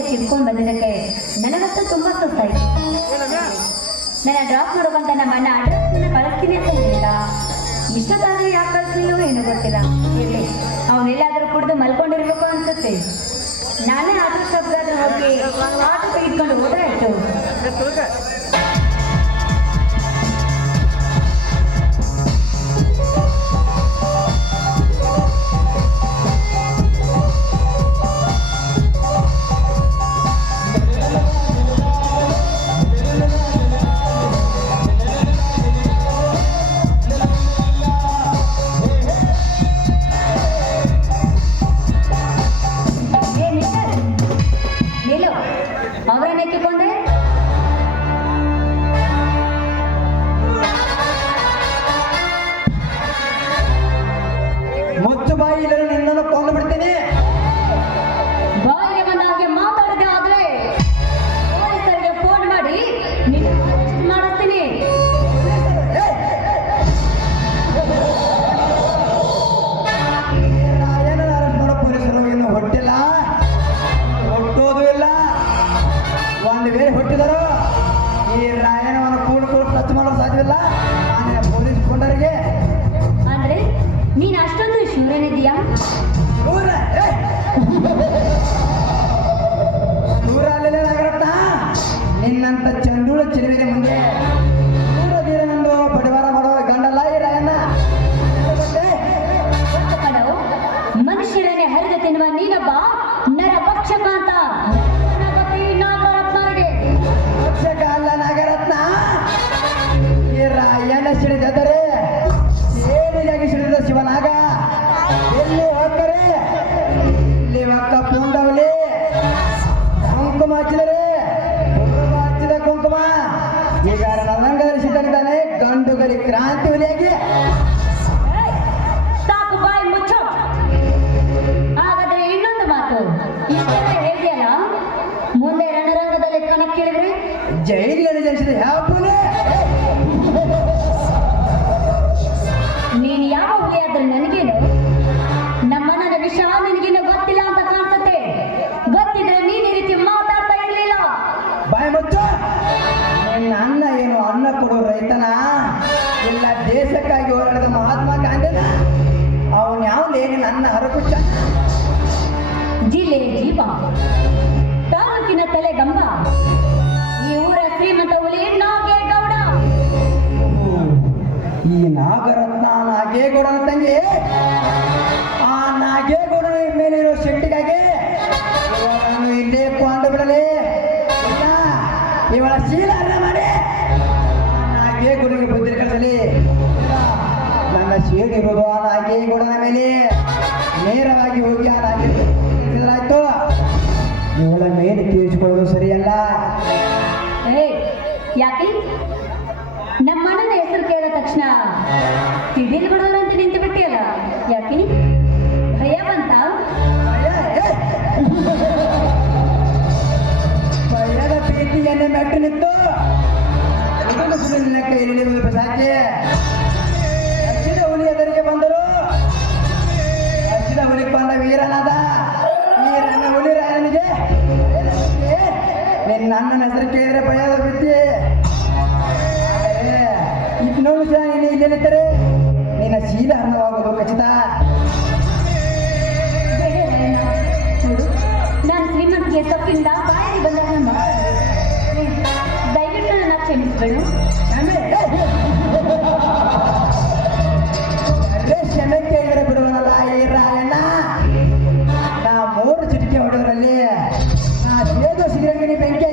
ಊರಿಗೆ ತಿಳ್ಕೊಂಡು ಬಂದಿದ್ದಕ್ಕೆ ನನಗಂತೂ ತುಂಬಾ ಸುಸ್ತಾಯ್ತು. ನನ್ನ ಡ್ರಾಪ್ ಮಾಡೋಕಂತ ನಮ್ಮ ಅಣ್ಣ ಅಡ್ರೆಸ್ನ ಕಳಿಸ್ತೀನಿ ಅಂತ ಹೇಳಿಲ್ಲ. ಇಷ್ಟೊತ್ತಾದ್ರೂ ಯಾಕೆ ಕಳಿಸ್ಲಿಲ್ಲೋ ಏನೋ ಗೊತ್ತಿಲ್ಲ. ಇರಲಿ, ಅವನೆಲ್ಲಾದ್ರೂ ಕುಡಿದು ಮಲ್ಕೊಂಡಿರ್ಬೇಕು ಅನ್ಸುತ್ತೆ. ನಾನೇ ಆಟೋ ಸ್ಟಾಪ್ಗಾದ್ರೂ ಹೋಗಿ ಆಟೋ ತೆಗೆದುಕೊಂಡು ಹೋದ್ರೆ ಆಯ್ತು. ಮುಚ್ಚು ಬಾಯಿ, ಇಲ್ಲ ನಿನ್ನನ್ನು ಕೊಂಡು ಬಿಡ್ತೀನಿ. ಬಾಯಿಗೆ ಬಂದಾಗೆ ಮಾತಾಡದೆ ಆದ್ರೆ ಪೊಲೀಸರಿಗೆ ಫೋನ್ ಮಾಡಿ ನಿನ್ನ ಅರೆಸ್ಟ್ ಮಾಡಿಸ್ತೀನಿ. ರಾಯನ ಅರೆಸ್ಟ್ ಮಾಡೋ ಪೊಲೀಸರು ಇನ್ನು ಹೊಟ್ಟಿಲ್ಲ, ಹೊಟ್ಟೋದು ಇಲ್ಲ. ಒಂದು ವೇಳೆ ಹೊಟ್ಟಿದರು ಈ ರಾಯನವನ್ನು ಕೂಡ ಟಚ್ ಮಾಡೋ ಸಾಧ್ಯವಿಲ್ಲ. ನಾನು ಪೊಲೀಸ್ ಕೊಂಡರಿಗೆ ಅಂದ್ರೆ ನೀನ್ ಅಷ್ಟೊಂದು ಶೂರನಿದೀಯಾ? ದೂರ ಅಲ್ಲೆಲ್ಲ ನಗರತ್ತ ನಿನ್ನಂತ ಚಂಡೂಳ ಚಿಲುವಿನ ಮುಂದೆ ದೂರ ದೀರನೊಂದು ಬಡವಾರ ಮಾಡೋ ಗಂಡಲ್ಲ ಈ ರಾಯಣ್ಣ. ಮನುಷ್ಯರನ್ನೇ ಹರಿದು ತಿನ್ನುವ ನೀನೊಬ್ಬ ನರ ಭಕ್ಷಕ ಅಂತ ಭಕ್ಷಕ ಅಲ್ಲ ನಗರತ್ನ. ಈ ರಾಯಣ್ಣ ಸಿಡಿದರೆ ಏನಿಗಾಗಿ ಸಿಡಿದ ಶಿವನಾಗ ಎಲ್ಲಿ ಹೋಗ್ತಾರೆ? ಇಲ್ಲಿ ಒಕ್ಕ ಪೂಂಡವಲಿ ಕುಂಕುಮ ಹಚ್ಚಿದರೆ ಹಚ್ಚಿದ ಕುಂಕುಮ ಈಗ ನದಂಗ ಧರಿಸಿದ್ದಾನೆ. ಗಂಡುಗಲಿ ಕ್ರಾಂತಿ ಹುಲಿಯಾಗಿ ಸಾಕು, ಬಾಯಿ ಮುಚ್ಚು. ಹಾಗಾದ್ರೆ ಇನ್ನೊಂದು ಮಾತು, ಇಷ್ಟೆಲ್ಲ ಹೇಳಿದೆಯಲ್ಲ, ಮುಂದೆ ರಣರಂಗದಲ್ಲಿ ಕಣಕ್ಕೆ ಕೇಳಿದ್ರೆ ಜೈಲಿಗೆ ಜನಿಸಿದ ಹ್ಯಾಪುನೇ. ನೀನು ಯಾವ ಹುಲಿಯಾದ್ರೂ ನನಗೇನು? ನಮ್ಮಣ್ಣನ ವಿಷಯ ನಿನಗೇನು ಗೊತ್ತಿಲ್ಲ ಅಂತ ಕಾಣ್ತದೆ. ಗೊತ್ತಿದ್ರೆ ನೀನ್ ಈ ರೀತಿ ಮಾತಾಡ್ತಾ ಇರ್ಲಿಲ್ಲ. ಬಾಯಿ ಮುಚ್ಚು. ನಿನ್ನ ಅನ್ನ ಏನು ಅನ್ನ ಕೊಡೋ ರೈತನ, ಇಲ್ಲ ದೇಶಕ್ಕಾಗಿ ಹೋರಾಡಿದ ಮಹಾತ್ಮ ಗಾಂಧಿನ? ಅವನು ಯಾವಲೇ ನಿನ್ನ ಅನ್ನ ಹರಕುಚ್ಚ? ಜಿಲ್ಲೆ ಜೀವ, ತಾಲೂಕಿನ ತಲೆಗಂಬ, ಈ ಊರ ಶ್ರೀಮಂತ ಹುಲಿ ನಾಗೇಗೌಡ. ಈ ನಾಗರತ್ನ ನಾಗೇಗೌಡನ ತಂಗಿ. ಆ ನಾಗೇಗೌಡನ ಮೇಲಿರೋ ಶೆಟ್ಟಿಗಾಗಿ ಇವಳನ್ನು ಇಲ್ಲೇ ಕೊಂಡು ಬಿಡಲಿ. ಇಲ್ಲ, ಇವಳ ಶೀಲ ಅರ್ಥ ಮಾಡಿ ಆ ನಾಗೇಗೌಡನಿಗೆ ಬುದ್ಧಿ ಕಳಿಸಲಿ. ನನ್ನ ಶೇಡಿರುವುದು ಆ ನಾಗೇಗೌಡನ ಮೇಲೆ. ನೇರವಾಗಿ ಹೋಗಿ ಆ ನಾಗೇಗೌಡಾಯ್ತು. ಇವಳ ಮೇಲೆ ತೀರಿಸಿಕೊಳ್ಳೋದು ಸರಿಯಲ್ಲ. ಯಾಕೆ ನಮ್ಮಣ್ಣನ ಹೆಸರು ಕೇಳಿದ ತಕ್ಷಣ ತಿಡಿಲ್ ಬಿಡೋರಂತ ನಿಂತು ಬಿಟ್ಟಿಯಲ್ಲ? ಯಾಕೆ ಭಯ ಬಂತ? ಭಯದ ಪ್ರೀತಿಯನ್ನೇ ಮೆಟ್ಟು ನಿಂತು ಕೈಯಲ್ಲಿ ಸಾಕೆ ಹಚ್ಚಿದ ಹುಲಿ ಎದುರಿಗೆ ಬಂದರು. ಹಚ್ಚಿದ ಹುಲಿ ಬಂದ ವೀರನಾದ. ವೀರನ ಹುಲಿ ರಾಯನಿಗೆ ನಿನ್ನ ಅಣ್ಣನ ಹೆಸರು ಕೇಳಿದ್ರೆ ಭಯದ ಪ್ರೀತಿ. ಇನ್ನೊಂದು ಜನ ನೀನು ಇಲ್ಲಿರ್ತಾರೆ, ನಿನ್ನ ಶೀಲ ಹರಣವಾಗೋದು ಖಚಿತ. ನಾನು ಶ್ರೀಮಂತಿಗೆ ತಪ್ಪಿಂದ ಬಾಯಿಗೆ ಬಂದಾಗ ದಯವಿಟ್ಟು ನನ್ನ ಕ್ಷಮಿಸಬೇಡು. ಕ್ಷಮೆ ಕೇಳಿದ್ರೆ ಬಿಡುವನಲ್ಲ ಈ ರಾಯಣ್ಣ. ನಾ 3 ಚಿಟಿಕೆ ಹೊಡೆದ್ರಲ್ಲಿ ನಾ ದೇವ ಸಿಗರಂಗಿನಿ ಬೆಂಕಿ